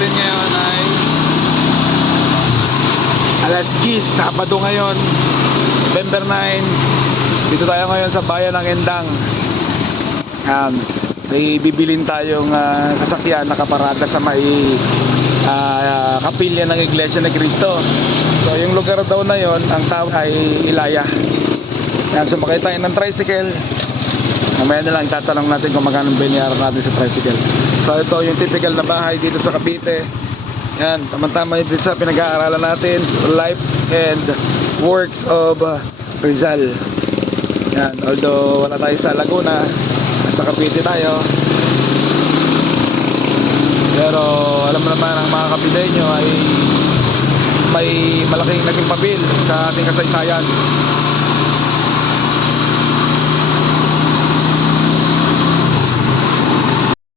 natin ngayon ay alas 10, Sabado ngayon, November 9. Dito tayo ngayon sa bayan ng Endang. May bibilin tayong sasakyan nakaparada sa may kapilya ng Iglesia ni Cristo. So yung lugar daw na yon, ang tawag ay Ilaya. Sumakay tayo ng tricycle. Mamaya na lang itatanong natin kung magkano binayaran natin sa tricycle. So ito yung typical na bahay dito sa Cavite. Yan, tamang-tama dito sa pinag-aaralan natin, Life and Works of Rizal. Yan, although wala tayo sa Laguna, nasa Cavite tayo. Pero alam mo naman, ang mga Caviteño ay may malaking naging papel sa ating kasaysayan.